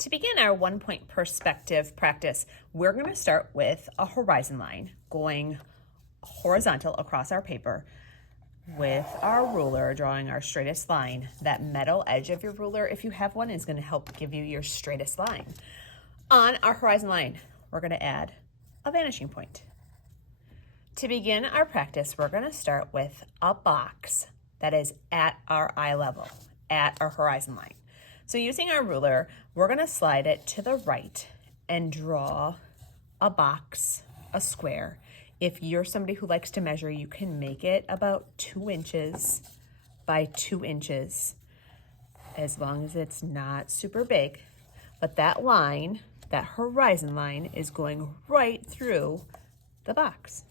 To begin our 1-point perspective practice, we're going to start with a horizon line going horizontal across our paper with our ruler, drawing our straightest line. That metal edge of your ruler, if you have one, is going to help give you your straightest line. On our horizon line, we're going to add a vanishing point. To begin our practice, we're going to start with a box that is at our eye level, at our horizon line. So using our ruler, we're going to slide it to the right and draw a box, a square. If you're somebody who likes to measure, you can make it about 2 inches by 2 inches, as long as it's not super big. But that line, that horizon line, is going right through the box.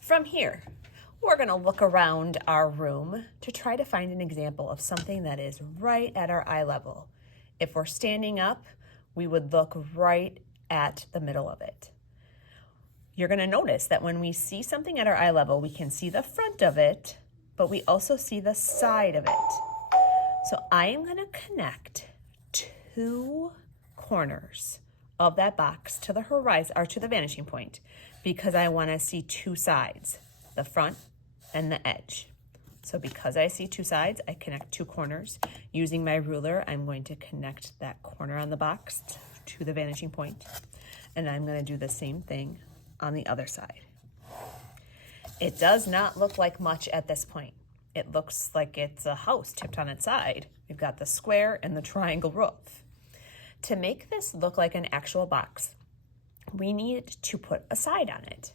From here, we're going to look around our room to try to find an example of something that is right at our eye level. If we're standing up, we would look right at the middle of it. You're going to notice that when we see something at our eye level, we can see the front of it, but we also see the side of it. So I am going to connect 2 corners of that box to the horizon, or to the vanishing point, because I want to see 2 sides, the front and the edge. So because I see 2 sides, I connect 2 corners. Using my ruler, I'm going to connect that corner on the box to the vanishing point, and I'm going to do the same thing on the other side. It does not look like much at this point. It looks like it's a house tipped on its side. We've got the square and the triangle roof. To make this look like an actual box, we need to put a side on it.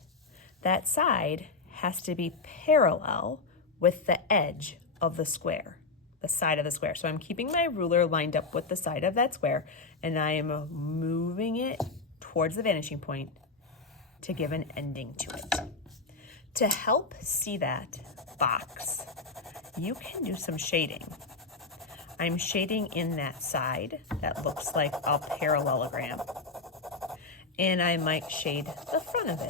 That side has to be parallel with the edge of the square, the side of the square. So I'm keeping my ruler lined up with the side of that square, and I am moving it towards the vanishing point to give an ending to it. To help see that box, you can do some shading. I'm shading in that side that looks like a parallelogram, and I might shade the front of it.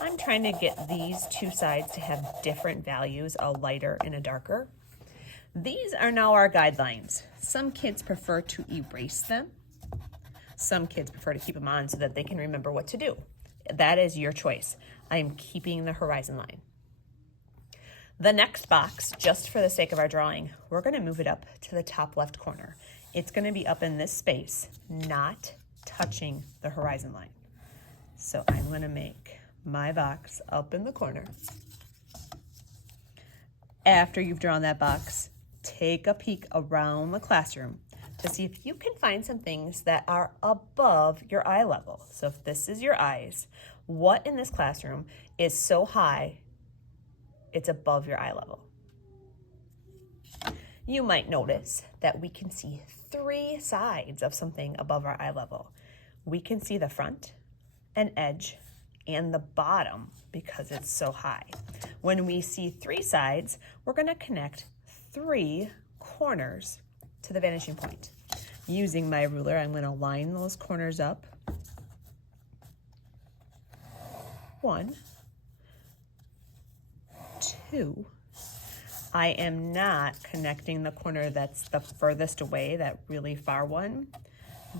I'm trying to get these 2 sides to have different values, a lighter and a darker. These are now our guidelines. Some kids prefer to erase them. Some kids prefer to keep them on so that they can remember what to do. That is your choice. I'm keeping the horizon line. The next box, just for the sake of our drawing, we're going to move it up to the top left corner. It's going to be up in this space, not touching the horizon line. So I'm going to make my box up in the corner. After you've drawn that box, take a peek around the classroom to see if you can find some things that are above your eye level. So if this is your eyes, what in this classroom is so high it's above your eye level? You might notice that we can see 3 sides of something above our eye level. We can see the front, an edge, and the bottom because it's so high. When we see 3 sides, we're going to connect 3 corners to the vanishing point. Using my ruler, I'm going to line those corners up. 1, 2. I am not connecting the corner that's the furthest away, that really far one,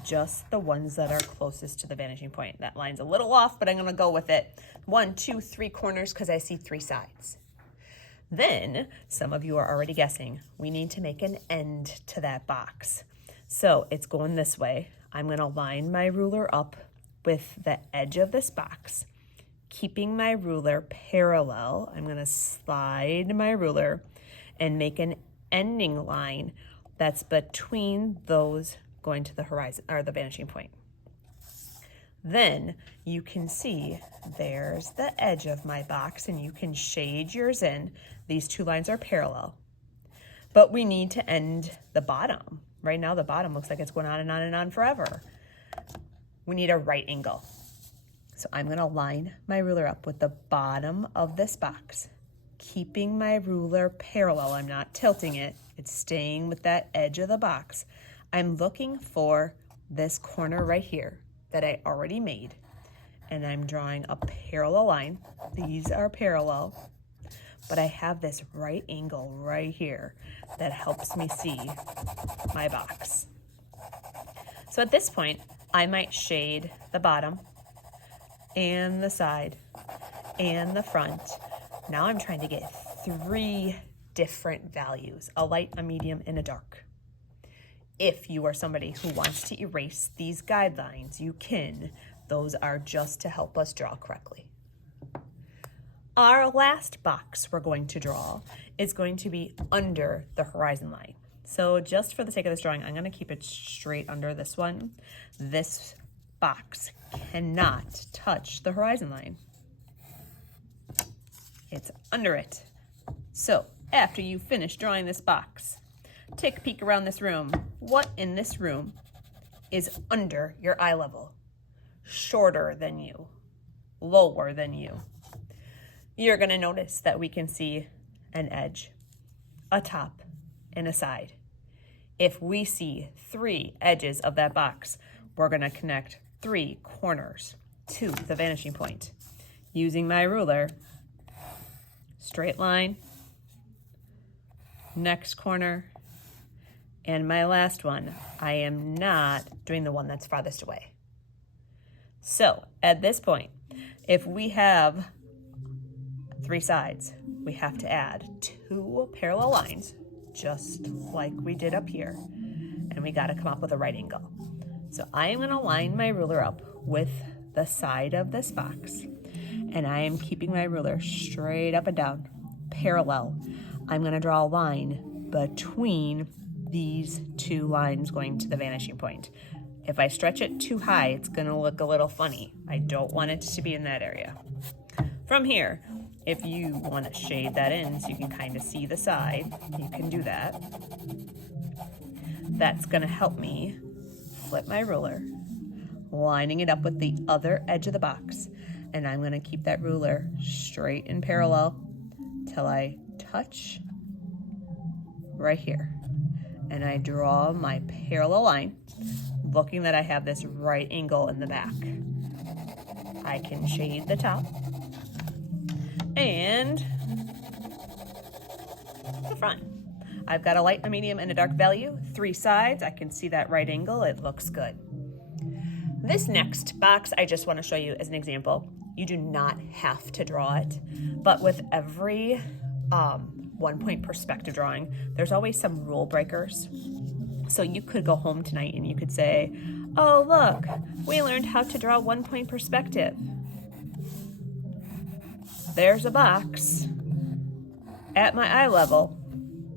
just the ones that are closest to the vanishing point. That line's a little off, but I'm going to go with it. 1, 2, 3 corners because I see 3 sides. Then, some of you are already guessing, we need to make an end to that box. So it's going this way. I'm going to line my ruler up with the edge of this box. Keeping my ruler parallel, I'm going to slide my ruler and make an ending line that's between those going to the horizon or the vanishing point. Then you can see there's the edge of my box, and you can shade yours in. These 2 lines are parallel, but we need to end the bottom. Right now the bottom looks like it's going on and on and on forever. We need a right angle. So I'm going to line my ruler up with the bottom of this box, keeping my ruler parallel. I'm not tilting it. It's staying with that edge of the box. I'm looking for this corner right here that I already made, and I'm drawing a parallel line. These are parallel, but I have this right angle right here that helps me see my box. So at this point, I might shade the bottom and the side and the front. Now I'm trying to get 3 different values, a light, a medium, and a dark. If you are somebody who wants to erase these guidelines, you can. Those are just to help us draw correctly. Our last box we're going to draw is going to be under the horizon line. So just for the sake of this drawing, I'm going to keep it straight under this one. This box cannot touch the horizon line. It's under it. So after you finish drawing this box, take a peek around this room. What in this room is under your eye level? Shorter than you, lower than you. You're going to notice that we can see an edge, a top, and a side. If we see 3 edges of that box, we're going to connect 3 corners to the vanishing point. Using my ruler, straight line, next corner, and my last one. I am not doing the one that's farthest away. So at this point, if we have 3 sides, we have to add 2 parallel lines, just like we did up here, and we got to come up with a right angle. So I am going to line my ruler up with the side of this box, and I am keeping my ruler straight up and down, parallel. I'm going to draw a line between these 2 lines going to the vanishing point. If I stretch it too high, it's going to look a little funny. I don't want it to be in that area. From here, if you want to shade that in so you can kind of see the side, you can do that. That's going to help me flip my ruler, lining it up with the other edge of the box, and I'm going to keep that ruler straight and parallel till I touch right here. And I draw my parallel line, looking that I have this right angle in the back. I can shade the top and the front. I've got a light, a medium, and a dark value, 3 sides. I can see that right angle. It looks good. This next box, I just want to show you as an example. You do not have to draw it, but with every 1-point perspective drawing, there's always some rule breakers. So you could go home tonight and you could say, oh, look, we learned how to draw 1-point perspective. There's a box at my eye level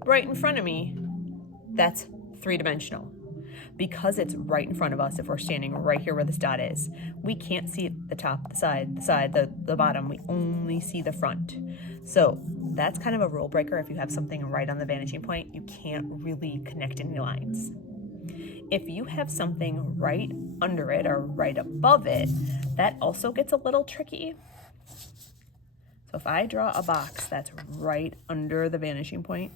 right in front of me that's 3-dimensional. Because it's right in front of us, if we're standing right here where this dot is, we can't see the top, the side, the bottom. We only see the front. So that's kind of a rule breaker. If you have something right on the vanishing point, you can't really connect any lines. If you have something right under it or right above it, that also gets a little tricky. So if I draw a box that's right under the vanishing point,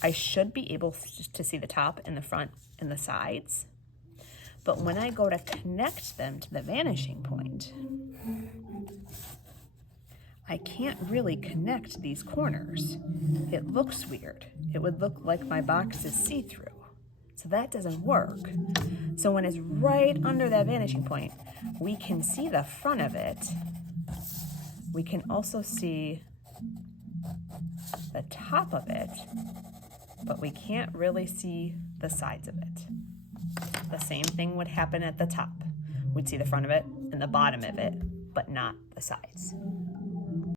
I should be able to see the top and the front and the sides. But when I go to connect them to the vanishing point, I can't really connect these corners. It looks weird. It would look like my box is see-through. So that doesn't work. So when it's right under that vanishing point, we can see the front of it. We can also see the top of it, but we can't really see the sides of it. The same thing would happen at the top. We'd see the front of it and the bottom of it, but not the sides.